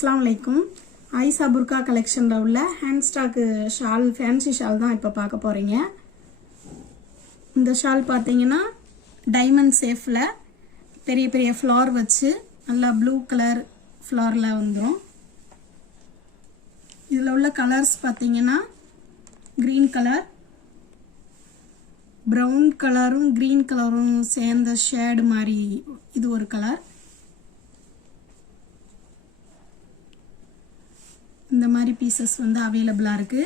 अस्सलाम वालेकुम आयशा बुर्का कलेक्शन उल्ल hand stock shawl fancy shawl தான் இப்போ பார்க்க போறீங்க. இந்த ஷால் பாத்தீங்கன்னா டைமண்ட் ஷேப்ல பெரிய பெரிய ஃப்ளவர் வச்சு நல்ல ப்ளூ கலர் ஃப்ளவர்ல வந்துரும். இதுல உள்ள கலர்ஸ் பாத்தீங்கன்னா green கலர், brown கலரும் green கலரும் சேர்ந்த ஷேட் மாதிரி இது ஒரு கலர். இந்த மாதிரி பீசஸ் வந்து அவேலபிளா இருக்கு.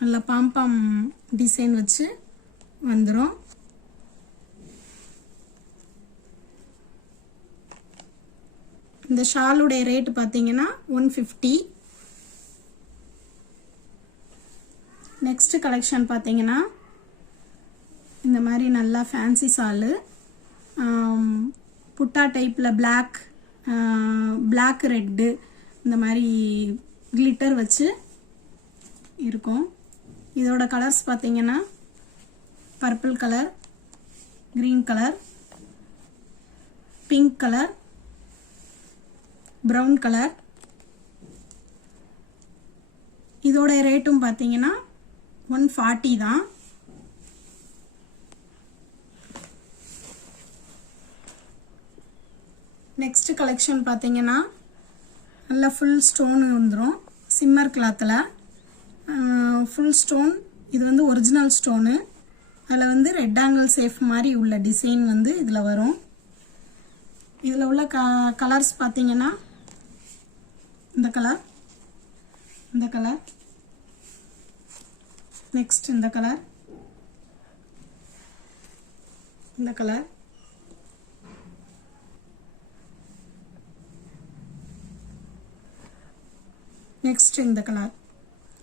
நல்ல பாம்பாம் டிசைன் வச்சு வந்துரும். இந்த ஷாலுடைய ரேட் பாத்தீங்கன்னா 150. நெக்ஸ்ட் கலெக்ஷன் பாத்தீங்கன்னா இந்த மாதிரி நல்லா ஃபேன்சி ஷால் புட்டா டைப்ல black red இந்த மாதிரி கிளிட்டர் வச்சு இருக்கும். இதோட கலர்ஸ் பாத்தீங்கன்னா purple colour, green colour, pink colour, brown colour. இதோட ரேட்டும் பாத்தீங்கன்னா 140 தான். நெக்ஸ்ட் கலெக்ஷன் பாத்தீங்கன்னா நல்ல ஃபுல் ஸ்டோன் வந்துரும். சிம்மர் கிளாத்ல ஃபுல் ஸ்டோன். இது வந்து ஒரிஜினல் ஸ்டோனு. அதுல வந்து ரெட் ஆங்கிள் ஷேப் மாதிரி உள்ள டிசைன் வந்து இதுல வரும். இதுல உள்ள கலர்ஸ் பாத்தீங்கன்னா இந்த கலர், இந்த கலர், நெக்ஸ்ட் இந்த கலர், இந்த கலர், நெக்ஸ்ட் இந்த கலர்.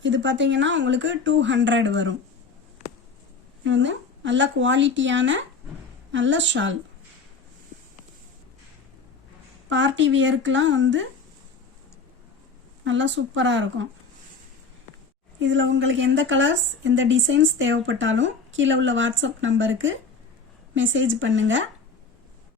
இது பாத்தீங்கன்னா உங்களுக்கு 200 வரும். இது வந்து நல்ல குவாலிட்டியான நல்ல ஷால். பார்ட்டி வியர்க்குலாம் வந்து நல்லா சூப்பரா இருக்கும். இதுல உங்களுக்கு எந்த கலர்ஸ் எந்த டிசைன்ஸ் தேவைப்பட்டாலும் கீழே உள்ள வாட்ஸ்அப் நம்பருக்கு மெசேஜ் பண்ணுங்க.